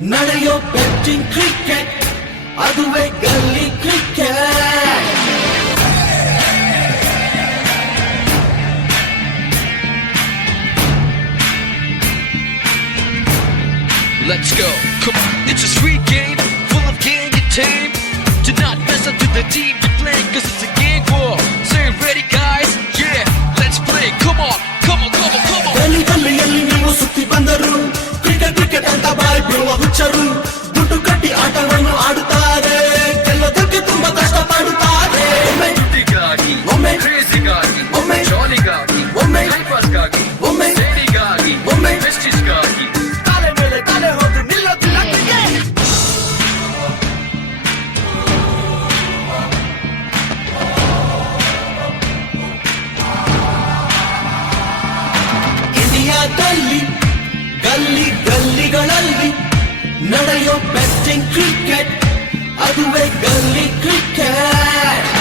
ನಡೆಯೋ betting cricket ಅದುವೇ ಗಲ್ಲಿ cricket. Let's go, come on, it's a sweet game, full of gang and tame. Do not mess up to the team you're playing, cause it's a gang war. So you ready guys? Yeah, let's play, come on, come on, come on, come on. ಗಲ್ಲಿ ಗಲ್ಲಿಯಲ್ಲಿ ನೀವು ಸುತ್ತಿ ಬಂದರು, cricket cricket ಅಂತ ಬಾಯಿ ಬಿಡುವ ಹುಚ್ಚರು, ದುಡ್ಡು ಕಟ್ಟಿ ಆಟವನ್ನು ಆಡುತ್ತಾರೆ, ಗೆಲ್ಲೋದಕ್ಕೆ ತುಂಬಾ ಕಷ್ಟ ಪಡುತ್ತಾರೆ. ಒಮ್ಮೆ ಕ್ರೇಜಿಗಾಗಿ, ಒಮ್ಮೆ ಜಾಲಿಗಾಗಿ, ಒಮ್ಮೆ ಟೈಮ್ ಪಾಸ್ಗಾಗಿ, ಒಮ್ಮೆ ಸೇರಿಗಾಗಿ, ಒಮ್ಮೆ ವೆಸ್ಟೀಸ್ಗಾಗಿ. ಕಾಲೆ ಮೇಲೆ ಕಾಲೆ ಹೋದ್ರು ನಿಲ್ಲೋದಿಲ್ಲ ಕ್ರಿಕೆಟ್. ಇಂಡಿಯಾದಲ್ಲಿ ಗಲ್ಲಿ ಗಲ್ಲಿಗಳಲ್ಲಿ ನಡೆಯೋ ಬೆಟ್ಟಿಂಗ್ ಕ್ರಿಕೆಟ್ ಅದುವೇ ಗಲ್ಲಿ ಕ್ರಿಕೆಟ್.